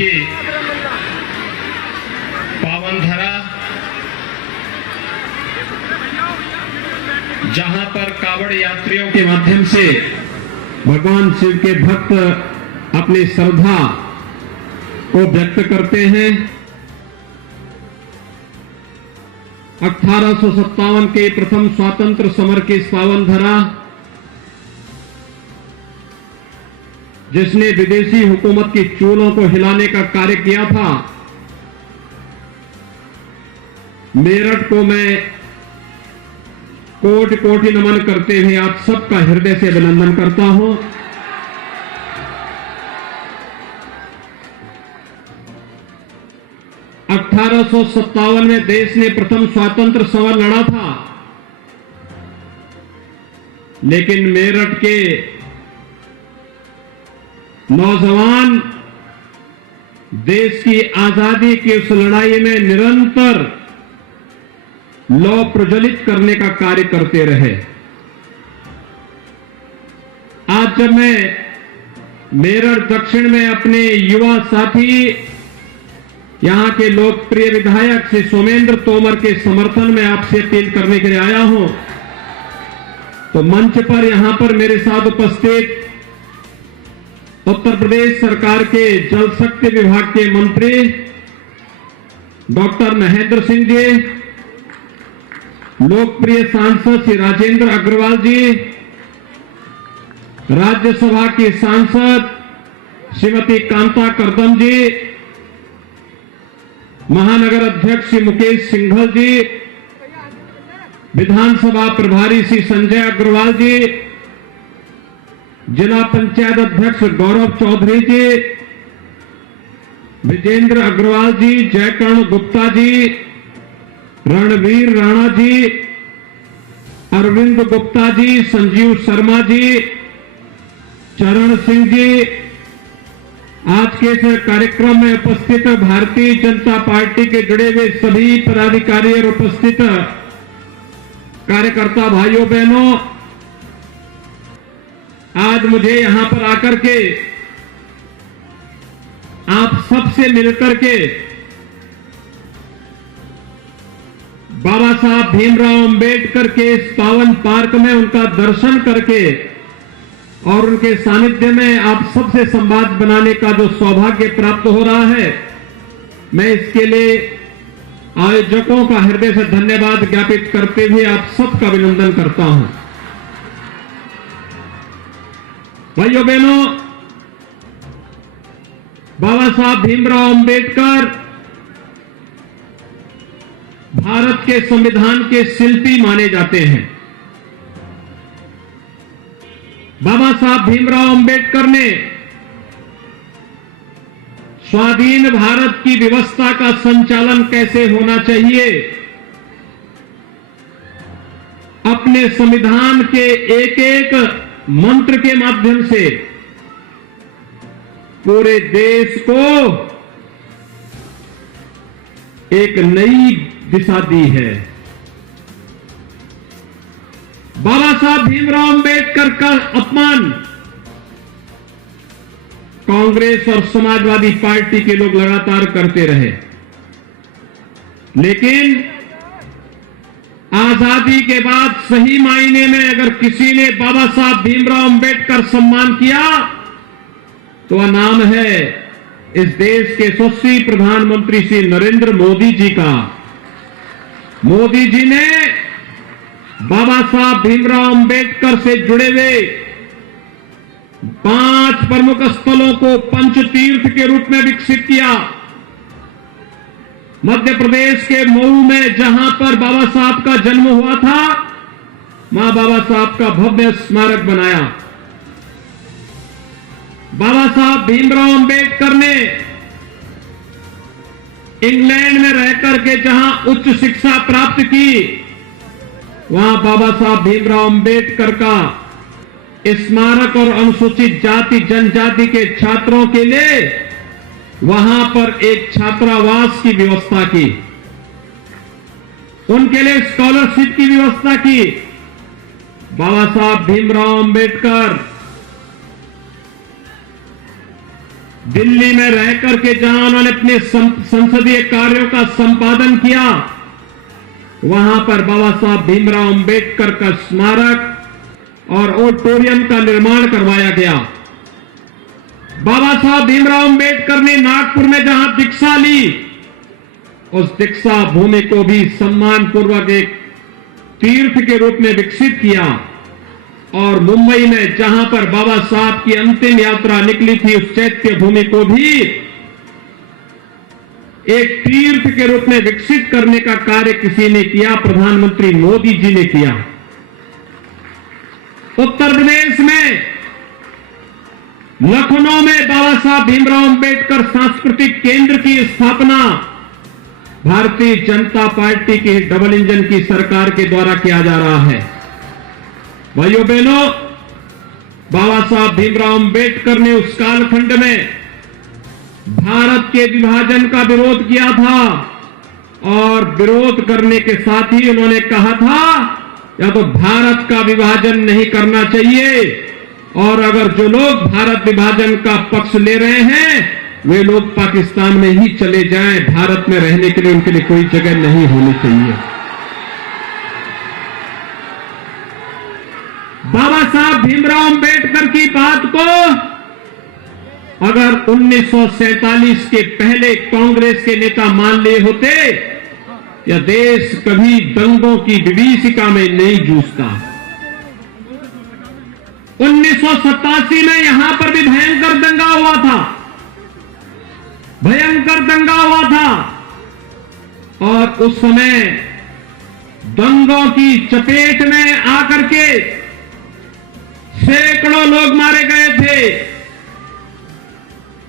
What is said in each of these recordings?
की पावन धरा, जहां पर कावड़ यात्रियों के माध्यम से भगवान शिव के भक्त अपनी श्रद्धा को व्यक्त करते हैं। 1857 के प्रथम स्वातंत्र समर की पावन धरा, जिसने विदेशी हुकूमत की चूलों को हिलाने का कार्य किया था, मेरठ को मैं कोटि कोटि नमन करते हुए आप सबका हृदय से अभिनंदन करता हूं। (1857) में देश ने प्रथम स्वातंत्र समर लड़ा था, लेकिन मेरठ के नौजवान देश की आजादी की उस लड़ाई में निरंतर लौ प्रज्वलित करने का कार्य करते रहे। आज जब मैं मेरठ दक्षिण में अपने युवा साथी, यहां के लोकप्रिय विधायक श्री सोमेंद्र तोमर के समर्थन में आपसे अपील करने के लिए आया हूं, तो मंच पर यहां पर मेरे साथ उपस्थित उत्तर प्रदेश सरकार के जल शक्ति विभाग के मंत्री डॉक्टर महेंद्र सिंह जी, लोकप्रिय सांसद श्री राजेंद्र अग्रवाल जी, राज्यसभा की सांसद श्रीमती कांता करदम जी, महानगर अध्यक्ष श्री मुकेश सिंघल जी, विधानसभा प्रभारी श्री संजय अग्रवाल जी, जिला पंचायत अध्यक्ष गौरव चौधरी जी, विजेंद्र अग्रवाल जी, जयकर्ण गुप्ता जी, रणवीर राणा जी, अरविंद गुप्ता जी, संजीव शर्मा जी, चरण सिंह जी, आज के इस कार्यक्रम में उपस्थित भारतीय जनता पार्टी के जुड़े हुए सभी पदाधिकारी और उपस्थित कार्यकर्ता भाइयों बहनों, आज मुझे यहां पर आकर के आप सबसे मिलकर के बाबा साहब भीमराव अंबेडकर के इस पावन पार्क में उनका दर्शन करके और उनके सानिध्य में आप सबसे संवाद बनाने का जो सौभाग्य प्राप्त हो रहा है, मैं इसके लिए आयोजकों का हृदय से धन्यवाद ज्ञापित करते हुए आप सबका अभिनंदन करता हूं। भाइयों बहनों, बाबा साहब भीमराव अंबेडकर भारत के संविधान के शिल्पी माने जाते हैं। बाबा साहब भीमराव अंबेडकर ने स्वाधीन भारत की व्यवस्था का संचालन कैसे होना चाहिए, अपने संविधान के एक एक मंत्र के माध्यम से पूरे देश को एक नई दिशा दी है। बाबा साहब भीमराव अंबेडकर का अपमान कांग्रेस और समाजवादी पार्टी के लोग लगातार करते रहे, लेकिन आजादी के बाद सही मायने में अगर किसी ने बाबा साहब भीमराव अंबेडकर सम्मान किया तो वह नाम है इस देश के यशस्वी प्रधानमंत्री श्री नरेंद्र मोदी जी का। मोदी जी ने बाबा साहब भीमराव अंबेडकर से जुड़े हुए 5 प्रमुख स्थलों को पंच तीर्थ के रूप में विकसित किया। मध्य प्रदेश के मऊ में जहां पर बाबा साहब का जन्म हुआ था, वहां बाबा साहब का भव्य स्मारक बनाया। बाबा साहब भीमराव अंबेडकर ने इंग्लैंड में रहकर के जहां उच्च शिक्षा प्राप्त की, वहां बाबा साहब भीमराव अंबेडकर का स्मारक और अनुसूचित जाति जनजाति के छात्रों के लिए वहां पर एक छात्रावास की व्यवस्था की, उनके लिए स्कॉलरशिप की व्यवस्था की। बाबा साहब भीमराव अंबेडकर दिल्ली में रह करके जहां उन्होंने अपने संसदीय कार्यों का संपादन किया, वहां पर बाबा साहब भीमराव अंबेडकर का स्मारक और ऑडिटोरियम का निर्माण करवाया गया। बाबा साहब भीमराव अंबेडकर ने नागपुर में जहां दीक्षा ली, उस दीक्षा भूमि को भी सम्मानपूर्वक एक तीर्थ के रूप में विकसित किया। और मुंबई में जहां पर बाबा साहब की अंतिम यात्रा निकली थी, उस चैत्य भूमि को भी एक तीर्थ के रूप में विकसित करने का कार्य किसी ने किया, प्रधानमंत्री मोदी जी ने किया। उत्तर प्रदेश में लखनऊ में बाबा साहब भीमराव अंबेडकर सांस्कृतिक केंद्र की स्थापना भारतीय जनता पार्टी की डबल इंजन की सरकार के द्वारा किया जा रहा है। भाइयों बहनों, बाबा साहब भीमराव अंबेडकर ने उस कालखंड में भारत के विभाजन का विरोध किया था और विरोध करने के साथ ही उन्होंने कहा था या तो भारत का विभाजन नहीं करना चाहिए, और अगर जो लोग भारत विभाजन का पक्ष ले रहे हैं वे लोग पाकिस्तान में ही चले जाएं, भारत में रहने के लिए उनके लिए कोई जगह नहीं होनी चाहिए। बाबा साहब भीमराव अंबेडकर की बात को अगर 1947 के पहले कांग्रेस के नेता मान लिए होते, या देश कभी दंगों की विभीषिका में नहीं जूझता। 1987 में यहां पर भी भयंकर दंगा हुआ था, भयंकर दंगा हुआ था, और उस समय दंगों की चपेट में आकर के सैकड़ों लोग मारे गए थे।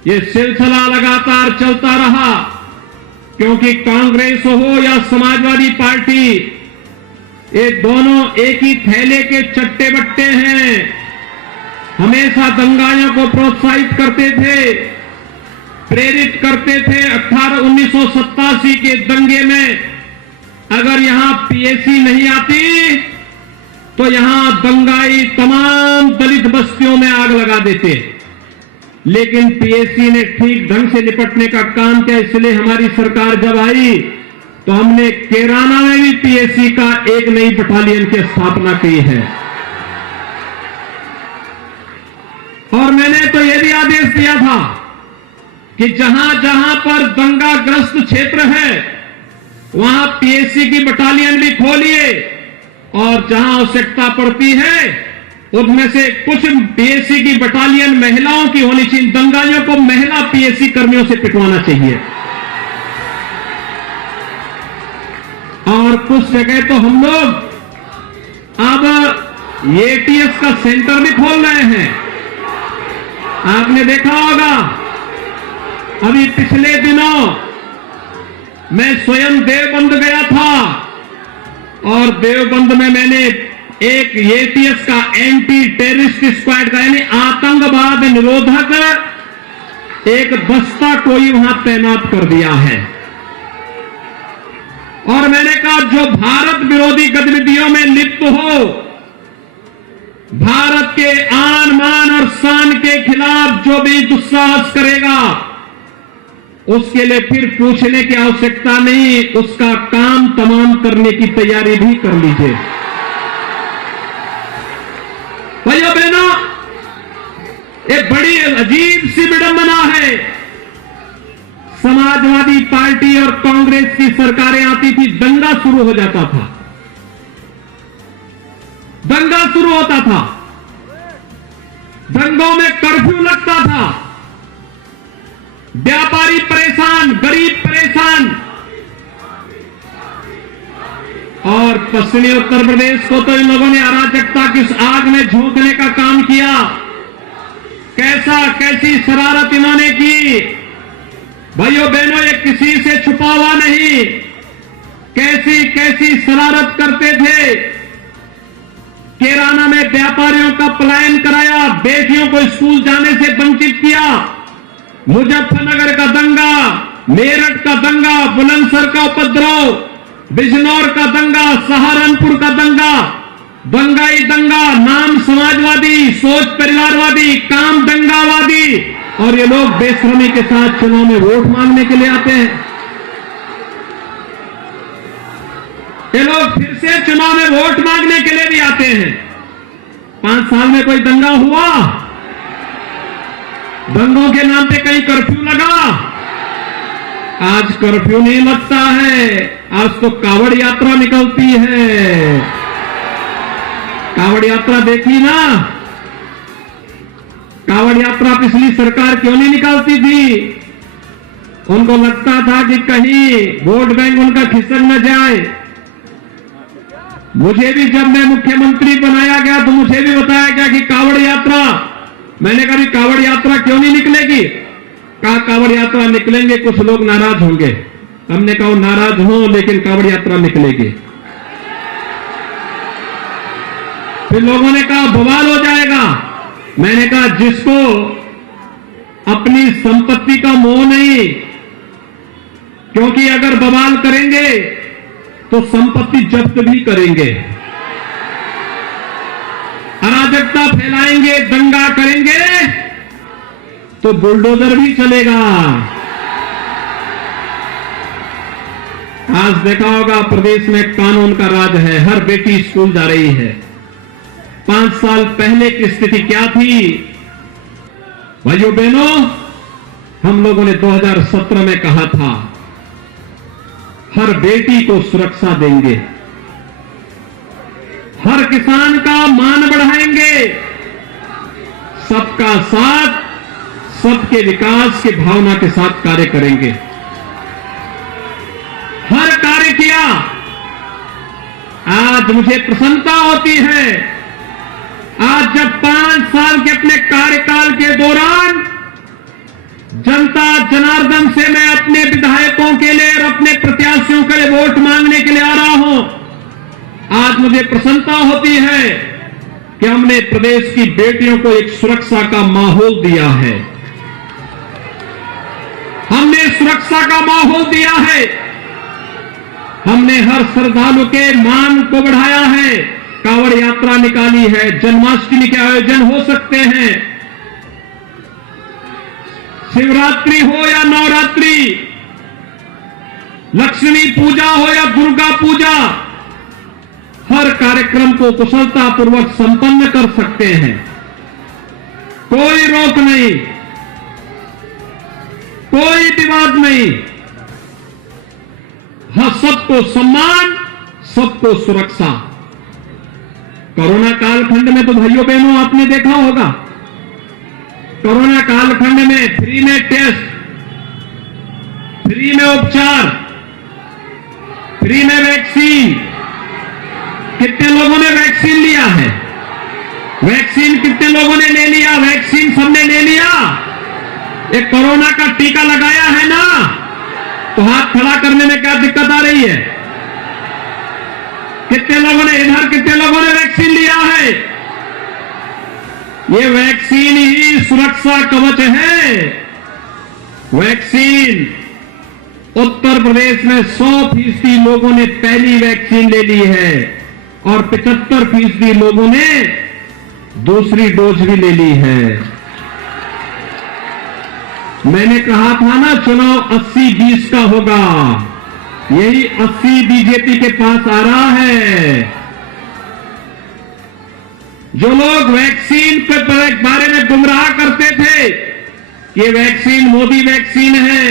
ये सिलसिला लगातार चलता रहा, क्योंकि कांग्रेस हो या समाजवादी पार्टी, ये दोनों एक ही थैले के चट्टे बट्टे हैं। हमेशा दंगाइयों को प्रोत्साहित करते थे, प्रेरित करते थे। 1987 के दंगे में अगर यहां पीएसी नहीं आती तो यहां दंगाई तमाम दलित बस्तियों में आग लगा देते, लेकिन पीएसी ने ठीक ढंग से निपटने का काम किया। इसलिए हमारी सरकार जब आई तो हमने कैराना में भी पीएसी का एक नई बटालियन की स्थापना की है। और मैंने तो यह भी आदेश दिया था कि जहां जहां पर दंगाग्रस्त क्षेत्र है वहां पीएसी की बटालियन भी खोलिए, और जहां आवश्यकता पड़ती है उनमें से कुछ पीएसी की बटालियन महिलाओं की होनी चाहिए। दंगाइयों को महिला पीएसी कर्मियों से पिटवाना चाहिए। और कुछ जगह तो हम लोग अब एटीएस का सेंटर भी खोल रहे हैं। आपने देखा होगा, अभी पिछले दिनों मैं स्वयं देवबंद गया था, और देवबंद में मैंने एक एटीएस का एंटी टेररिस्ट स्क्वाड का यानी आतंकवाद निरोधक एक दस्ता कोई वहां तैनात कर दिया है। और मैंने कहा जो भारत विरोधी गतिविधियों में लिप्त हो, भारत के आन मान और शान के खिलाफ जो भी दुस्साहस करेगा उसके लिए फिर पूछने की आवश्यकता नहीं, उसका काम तमाम करने की तैयारी भी कर लीजिए। भाइयों बहनों, एक बड़ी अजीब सी विडंबना है। समाजवादी पार्टी और कांग्रेस की सरकारें आती थी, दंगा शुरू हो जाता था, दंगा शुरू होता था, दंगों में कर्फ्यू लगता था, व्यापारी परेशान, गरीब परेशान। और पश्चिमी उत्तर प्रदेश को तो इन लोगों ने अराजकता की उस आग में झोंकने का काम किया। कैसी शरारत इन्होंने की। भाइयों बहनों, ये किसी से छुपा हुआ नहीं, कैसी शरारत करते थे। कैराना में व्यापारियों का पलायन कराया, बेटियों को स्कूल जाने से वंचित किया। मुजफ्फरनगर का दंगा, मेरठ का दंगा, बुलंदशहर का उपद्रव, बिजनौर का दंगा, सहारनपुर का दंगा, दंगाई दंगा, नाम समाजवादी, सोच परिवारवादी, काम दंगावादी, और ये लोग बेशर्मी के साथ चुनाव में वोट मांगने के लिए आते हैं। ये लोग फिर से चुनाव में वोट मांगने के लिए भी आते हैं। 5 साल में कोई दंगा हुआ? दंगों के नाम पे कहीं कर्फ्यू लगा? आज कर्फ्यू नहीं लगता है, आज तो कावड़ यात्रा निकलती है। कावड़ यात्रा देखी ना? कावड़ यात्रा पिछली सरकार क्यों नहीं निकालती थी? उनको लगता था कि कहीं वोट बैंक उनका खिसक न जाए। मुझे भी जब मैं मुख्यमंत्री बनाया गया तो मुझे भी बताया गया कि कावड़ यात्रा, मैंने कहा कावड़ यात्रा क्यों नहीं निकलेगी? कहा कावड़ यात्रा निकलेंगे, कुछ लोग नाराज होंगे। हमने कहा नाराज हो, लेकिन कावड़ यात्रा निकलेगी। फिर लोगों ने कहा बवाल हो जाएगा। मैंने कहा जिसको अपनी संपत्ति का मोह नहीं, क्योंकि अगर बवाल करेंगे तो संपत्ति जब्त भी करेंगे, अराजकता फैलाएंगे, दंगा करेंगे तो बुलडोजर भी चलेगा। आज देखा होगा प्रदेश में कानून का राज है, हर बेटी स्कूल जा रही है। 5 साल पहले की स्थिति क्या थी? भाइयों बहनों, हम लोगों ने 2017 में कहा था हर बेटी को सुरक्षा देंगे, हर किसान का मान बढ़ाएंगे, सबका साथ, सबके विकास की भावना के साथ कार्य करेंगे। हर कार्य किया। आज मुझे प्रसन्नता होती है, आज जब 5 साल के अपने कार्यकाल के दौरान जनता जनार्दन से मैं अपने विधायकों के लिए और अपने प्रत्याशियों के लिए वोट मांगने के लिए आ रहा हूं, आज मुझे प्रसन्नता होती है कि हमने प्रदेश की बेटियों को एक सुरक्षा का माहौल दिया है। हमने सुरक्षा का माहौल दिया है। हमने हर श्रद्धालु के मान को बढ़ाया है। कांवड़ यात्रा निकाली है, जन्माष्टमी के आयोजन हो सकते हैं, शिवरात्रि हो या नवरात्रि, लक्ष्मी पूजा हो या दुर्गा पूजा, हर कार्यक्रम को कुशलतापूर्वक संपन्न कर सकते हैं। कोई रोक नहीं, कोई विवाद नहीं। हाँ, सबको सम्मान, सबको सुरक्षा। कोरोना कालखंड में तो भाइयों बहनों आपने देखा होगा, कोरोना कालखंड में फ्री में टेस्ट, फ्री में उपचार, फ्री में वैक्सीन। कितने लोगों ने वैक्सीन लिया है? वैक्सीन कितने लोगों ने ले लिया? वैक्सीन सबने ले लिया। एक कोरोना का टीका लगाया है ना, तो हाथ खड़ा करने में क्या दिक्कत आ रही है? कितने लोगों ने इधर, कितने लोगों ने वैक्सीन लिया है? ये वैक्सीन ही सुरक्षा कवच है। वैक्सीन उत्तर प्रदेश में 100% लोगों ने पहली वैक्सीन ले ली है और 75% लोगों ने दूसरी डोज भी ले ली है। मैंने कहा था ना चुनाव 80-20 का होगा, यही 80 बीजेपी के पास आ रहा है। जो लोग वैक्सीन के बारे में गुमराह करते थे, ये वैक्सीन मोदी वैक्सीन है,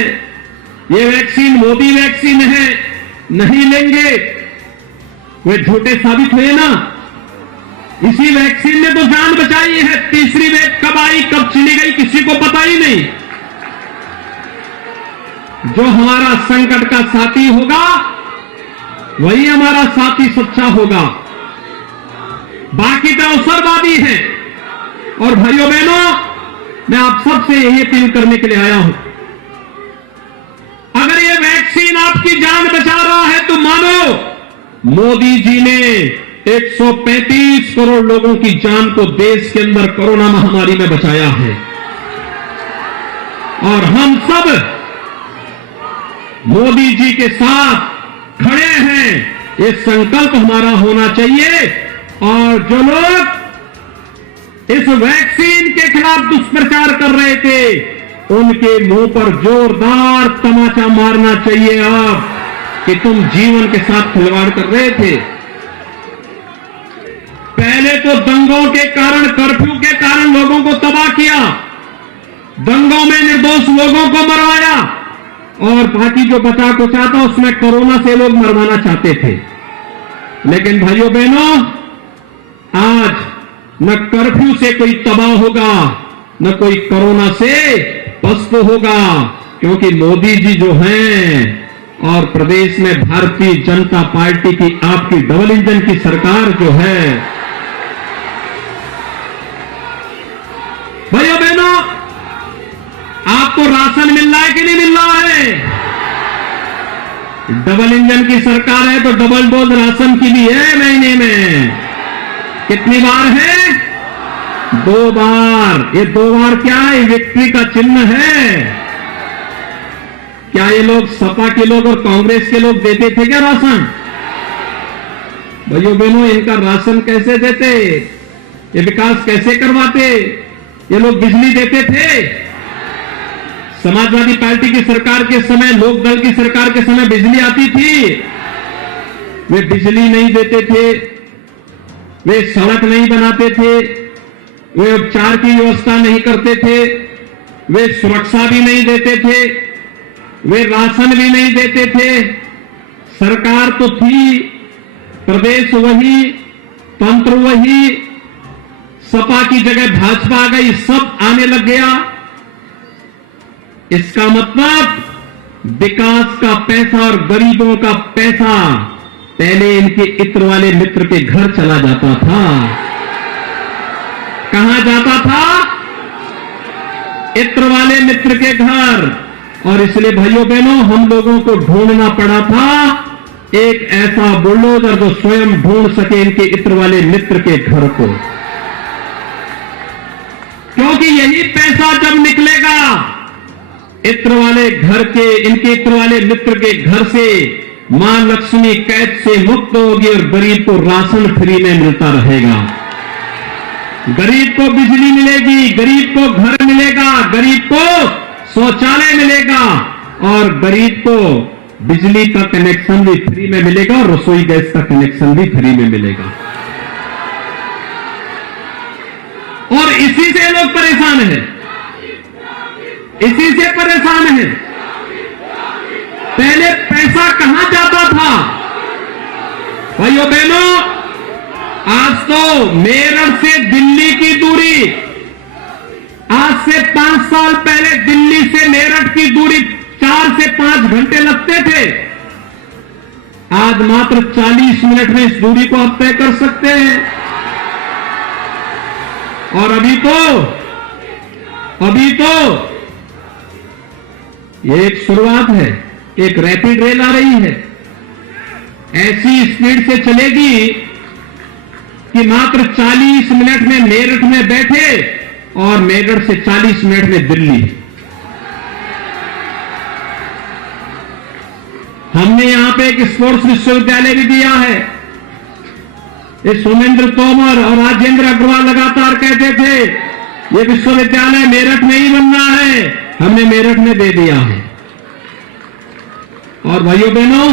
ये वैक्सीन मोदी वैक्सीन है, नहीं लेंगे, वे झूठे साबित हुए ना। इसी वैक्सीन ने तो जान बचाई है। तीसरी वेव कब आई, कब चली गई, किसी को पता ही नहीं। जो हमारा संकट का साथी होगा वही हमारा साथी सच्चा होगा, बाकी तो अवसरवादी है। और भाइयों बहनों, मैं आप सबसे यही अपील करने के लिए आया हूं, अगर ये वैक्सीन आपकी जान बचा रहा है तो मानो मोदी जी ने 135 करोड़ लोगों की जान को देश के अंदर कोरोना महामारी में बचाया है। और हम सब मोदी जी के साथ खड़े हैं, ये संकल्प हमारा होना चाहिए। और जो लोग इस वैक्सीन के खिलाफ दुष्प्रचार कर रहे थे, उनके मुंह पर जोरदार तमाचा मारना चाहिए अब कि तुम जीवन के साथ खिलवाड़ कर रहे थे। पहले तो दंगों के कारण, कर्फ्यू के कारण लोगों को तबाह किया, दंगों में निर्दोष लोगों को मरवाया, और बाकी जो बचा कुचा था उसमें कोरोना से लोग मरवाना चाहते थे। लेकिन भाइयों बहनों, आज न कर्फ्यू से कोई तबाह होगा, न कोई कोरोना से पस्त होगा, क्योंकि मोदी जी जो हैं और प्रदेश में भारतीय जनता पार्टी की आपकी डबल इंजन की सरकार जो है। भाइयों बहनों, आपको राशन मिल रहा है कि नहीं मिल रहा है? डबल इंजन की सरकार है तो डबल डोज राशन की भी है महीने में। कितनी बार है? 2 बार। ये 2 बार क्या है? विक्ट्री का चिन्ह है। क्या ये लोग सपा के लोग और कांग्रेस के लोग देते थे क्या राशन? भाइयों बहनों, इनका राशन कैसे देते? ये विकास कैसे करवाते? ये लोग बिजली देते थे? समाजवादी पार्टी की सरकार के समय, लोक दल की सरकार के समय बिजली आती थी, वे बिजली नहीं देते थे, वे सड़क नहीं बनाते थे, वे उपचार की व्यवस्था नहीं करते थे, वे सुरक्षा भी नहीं देते थे, वे राशन भी नहीं देते थे। सरकार तो थी, प्रदेश वही, तंत्र वही, सपा की जगह भाजपा आ गई, सब आने लग गया। इसका मतलब विकास का पैसा और गरीबों का पैसा पहले इनके इत्र वाले मित्र के घर चला जाता था। कहां जाता था? इत्र वाले मित्र के घर। और इसलिए भाइयों बहनों, हम लोगों को ढूंढना पड़ा था एक ऐसा बुलडोजर जो स्वयं ढूंढ सके इनके इत्र वाले मित्र के घर को, क्योंकि यही पैसा जब निकलेगा इत्र वाले घर के, इनके इत्र वाले मित्र के घर से, मां लक्ष्मी कैद से मुक्त होगी और गरीब को राशन फ्री में मिलता रहेगा, गरीब को बिजली मिलेगी, गरीब को घर मिलेगा, गरीब को शौचालय मिलेगा, और गरीब को बिजली का कनेक्शन भी फ्री में मिलेगा और रसोई गैस का कनेक्शन भी फ्री में मिलेगा। और इसी से लोग परेशान हैं, इसी से परेशान हैं। पहले पैसा कहां जाता था? भाइयों बहनों, आज तो मेरठ से दिल्ली की दूरी, आज से 5 साल पहले दिल्ली से मेरठ की दूरी 4 से 5 घंटे लगते थे। आज मात्र 40 मिनट में इस दूरी को आप तय कर सकते हैं। और अभी तो ये एक शुरुआत है, एक रैपिड रेल आ रही है, ऐसी स्पीड से चलेगी कि मात्र 40 मिनट में मेरठ में बैठे और मेरठ से 40 मिनट में दिल्ली। हमने यहां पे एक स्पोर्ट्स विश्वविद्यालय भी दिया है। ये सोमेंद्र तोमर और राजेंद्र अग्रवाल लगातार कहते थे ये विश्वविद्यालय मेरठ में ही बनना है, हमने मेरठ में दे दिया है। और भाइयों बहनों,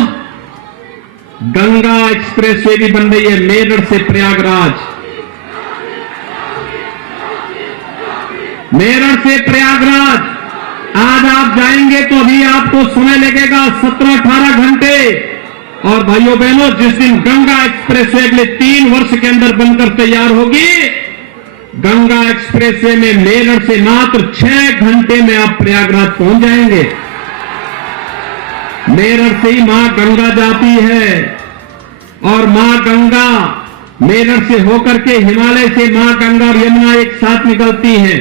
गंगा एक्सप्रेसवे भी बन रही है मेरठ से प्रयागराज, मेरठ से प्रयागराज। आज आप जाएंगे तो अभी आपको समय लगेगा 17-18 घंटे। और भाइयों बहनों, जिस दिन गंगा एक्सप्रेसवे अगले 3 वर्ष के अंदर बनकर तैयार होगी, गंगा एक्सप्रेसवे में मेरठ से मात्र 6 घंटे में आप प्रयागराज पहुंच जाएंगे। मेरठ से ही मां गंगा जाती है और मां गंगा मेरठ से होकर के हिमालय से मां गंगा और यमुना एक साथ निकलती हैं।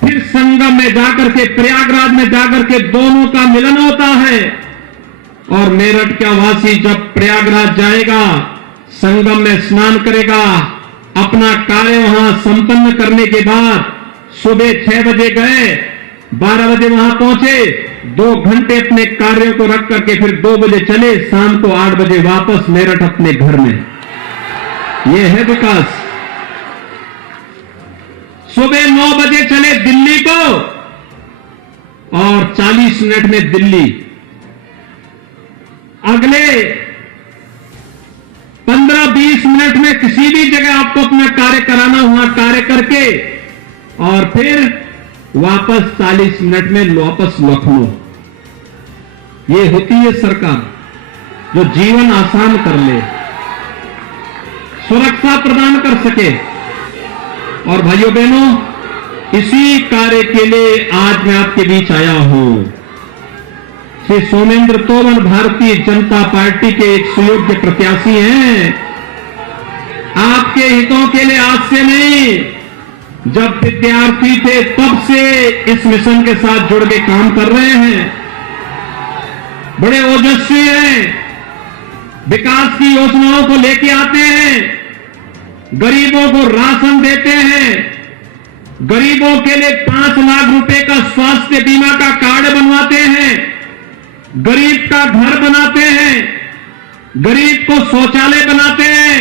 फिर संगम में जाकर के, प्रयागराज में जाकर के दोनों का मिलन होता है। और मेरठ का वासी जब प्रयागराज जाएगा, संगम में स्नान करेगा, अपना कार्य वहां संपन्न करने के बाद सुबह 6 बजे गए, 12 बजे वहां पहुंचे, 2 घंटे अपने कार्यों को रख करके फिर 2 बजे चले, शाम को 8 बजे वापस मेरठ अपने घर में। यह है विकास। सुबह 9 बजे चले दिल्ली को और 40 मिनट में दिल्ली, अगले 15-20 मिनट में किसी भी जगह आपको अपना कार्य कराना, वहां कार्य करके और फिर वापस 40 मिनट में वापस लखनऊ। ये होती है सरकार जो जीवन आसान कर ले, सुरक्षा प्रदान कर सके। और भाइयों बहनों, इसी कार्य के लिए आज मैं आपके बीच आया हूं। श्री सोमेंद्र तोमर भारतीय जनता पार्टी के एक सुयोग्य प्रत्याशी हैं। आपके हितों के लिए आज से नहीं, जब विद्यार्थी थे तब से इस मिशन के साथ जुड़ के काम कर रहे हैं। बड़े ओजस्वी हैं, विकास की योजनाओं को लेके आते हैं, गरीबों को राशन देते हैं, गरीबों के लिए 5 लाख रुपए का स्वास्थ्य बीमा का कार्ड बनवाते हैं, गरीब का घर बनाते हैं, गरीब को शौचालय बनाते हैं,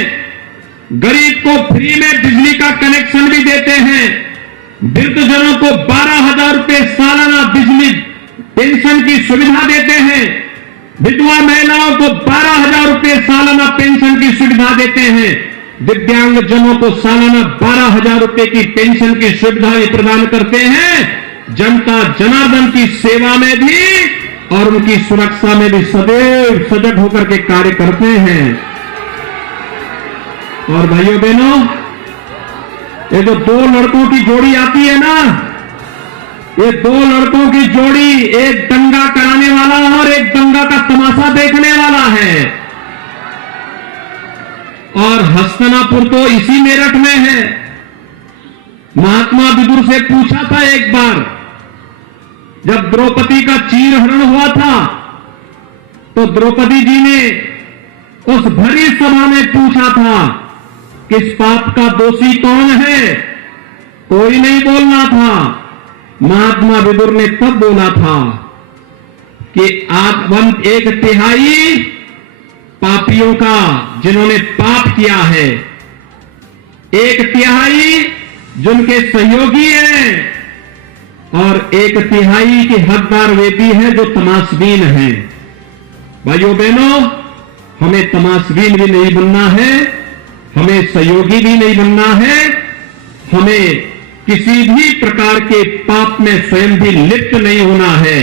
गरीब को फ्री में बिजली का कनेक्शन भी देते हैं, वृद्धजनों को 12,000 रुपए सालाना बिजली पेंशन की सुविधा देते हैं, विधवा महिलाओं को 12,000 रुपए सालाना पेंशन की सुविधा देते हैं, दिव्यांगजनों को सालाना 12,000 रुपए की पेंशन की सुविधा भी प्रदान करते हैं। जनता जनार्दन की सेवा में भी और उनकी सुरक्षा में भी सदैव सजग होकर के कार्य करते हैं। और भाइयों बहनों, ये जो 2 लड़कों की जोड़ी आती है ना, ये 2 लड़कों की जोड़ी एक दंगा कराने वाला और एक दंगा का तमाशा देखने वाला है। और हस्तिनापुर तो इसी मेरठ में है। महात्मा विदुर से पूछा था एक बार, जब द्रौपदी का चीरहरण हुआ था, तो द्रौपदी जी ने उस भरी सभा में पूछा था कि इस पाप का दोषी कौन है? कोई नहीं बोलना था। महात्मा विदुर ने तब बोला था कि आप 1/3 पापियों का, जिन्होंने पाप किया है, 1/3 जिनके सहयोगी हैं, और 1/3 के हकदार वे भी हैं जो तमाशबीन हैं। भाइयों बहनों, हमें तमाशबीन भी नहीं बनना है, हमें सहयोगी भी नहीं बनना है, हमें किसी भी प्रकार के पाप में स्वयं भी लिप्त नहीं होना है।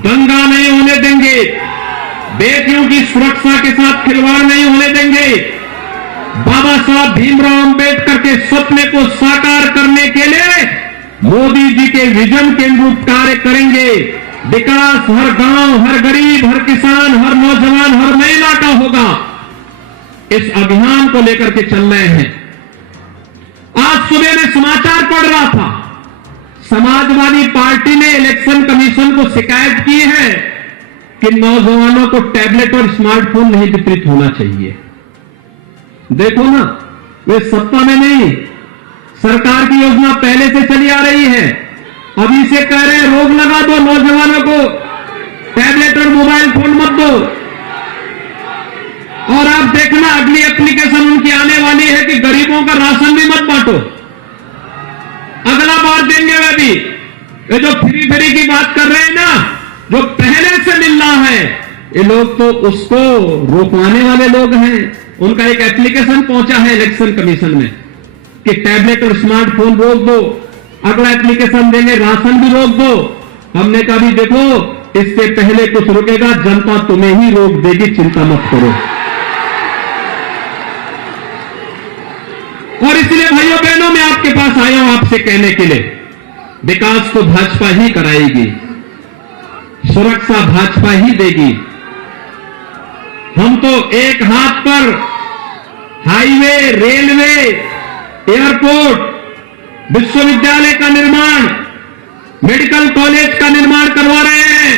दंगा नहीं होने देंगे, बेटियों की सुरक्षा के साथ खिलवाड़ नहीं होने देंगे। बाबा साहब भीमराव अंबेडकर के सपने को साकार करने के लिए मोदी जी के विजन के अनुरूप कार्य करेंगे। विकास हर गांव, हर गरीब, हर किसान, हर नौजवान, हर महिला का होगा। इस अभियान को लेकर के चल रहे हैं। आज सुबह में समाचार पढ़ रहा था, समाजवादी पार्टी ने इलेक्शन कमीशन को शिकायत की है कि नौजवानों को टैबलेट और स्मार्टफोन नहीं वितरित होना चाहिए। देखो ना, वे सत्ता में नहीं, सरकार की योजना पहले से चली आ रही है। अभी से कह रहे हैं रोक लगा दो, नौजवानों को टैबलेट और मोबाइल फोन मत दो। और आप देखना, अगली एप्लीकेशन उनकी आने वाली है कि गरीबों का राशन भी मत बांटो। अगला बार देंगे वे भी। ये जो फ्री की बात कर रहे हैं ना, जो पहले से मिल रहा है, ये लोग तो उसको रोकवाने वाले लोग हैं। उनका एक एप्लीकेशन पहुंचा है इलेक्शन कमीशन में कि टैबलेट और स्मार्टफोन रोक दो, अगला एप्लीकेशन देंगे राशन भी रोक दो। हमने कहा भी देखो, इससे पहले कुछ रुकेगा, जनता तुम्हें ही रोक देगी, चिंता मत करो। और इसलिए भाइयों बहनों, मैं आपके पास आया हूं आपसे कहने के लिए, विकास तो भाजपा ही कराएगी, सुरक्षा भाजपा ही देगी। हम तो एक हाथ पर हाईवे, रेलवे, एयरपोर्ट, विश्वविद्यालय का निर्माण, मेडिकल कॉलेज का निर्माण करवा रहे हैं,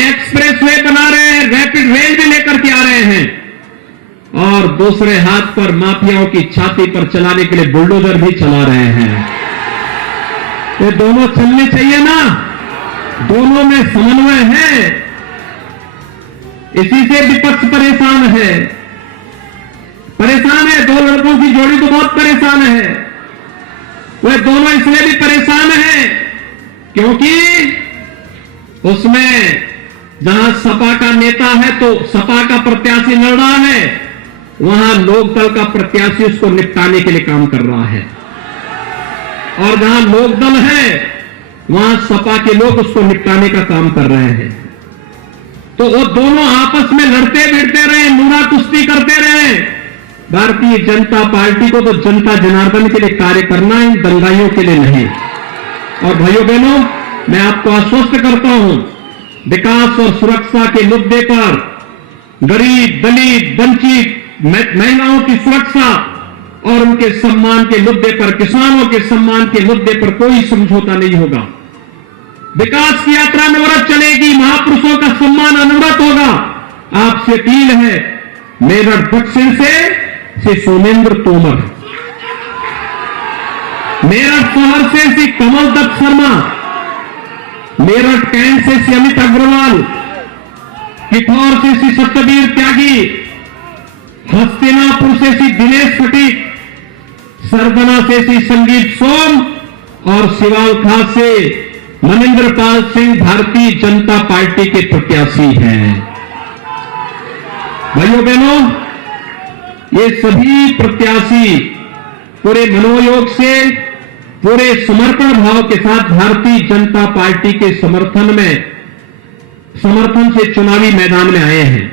एक्सप्रेसवे बना रहे हैं, रैपिड रेल भी लेकर के आ रहे हैं, और दूसरे हाथ पर माफियाओं की छाती पर चलाने के लिए बुलडोजर भी चला रहे हैं। ये दोनों चलने चाहिए ना, दोनों में समन्वय है। इसी से विपक्ष परेशान है, परेशान है। 2 लड़कों की जोड़ी तो बहुत परेशान है। वे दोनों इसलिए भी परेशान हैं क्योंकि उसमें जहां सपा का नेता है तो सपा का प्रत्याशी लड़ रहा है, वहां लोकदल का प्रत्याशी उसको निपटाने के लिए काम कर रहा है, और जहां लोकदल है वहां सपा के लोग उसको निपटाने का काम कर रहे हैं। तो वो दोनों आपस में लड़ते भिड़ते रहे, मुड़ा कुश्ती करते रहे। भारतीय जनता पार्टी को तो जनता जनार्दन के लिए कार्य करना है, इन दंगाइयों के लिए नहीं। और भाइयों बहनों, मैं आपको आश्वस्त करता हूं, विकास और सुरक्षा के मुद्दे पर, गरीब, दलित, वंचित, महिलाओं की सुरक्षा और उनके सम्मान के मुद्दे पर, किसानों के सम्मान के मुद्दे पर कोई समझौता नहीं होगा। विकास की यात्रा अनवरत चलेगी, महापुरुषों का सम्मान अनवरत होगा। आपसे अपील है, मेरठ दक्षिण से श्री सोमेंद्र तोमर, मेरठ शहर से श्री कमल दत्त शर्मा, मेरठ कैंट से श्री अमित अग्रवाल, किठौर से श्री सत्यवीर त्यागी, हस्तिनापुर से श्री दिनेश फटीक, सरदना से श्री संगीत सोम और सिवालखा से मनिंदर पाल सिंह भारतीय जनता पार्टी के प्रत्याशी हैं। भाइयों बहनों, ये सभी प्रत्याशी पूरे मनोयोग से, पूरे समर्पण भाव के साथ भारतीय जनता पार्टी के समर्थन से चुनावी मैदान में आए हैं।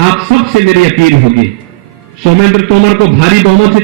आप सबसे मेरी अपील होगी, सोमेंद्र तोमर को भारी बहुमत से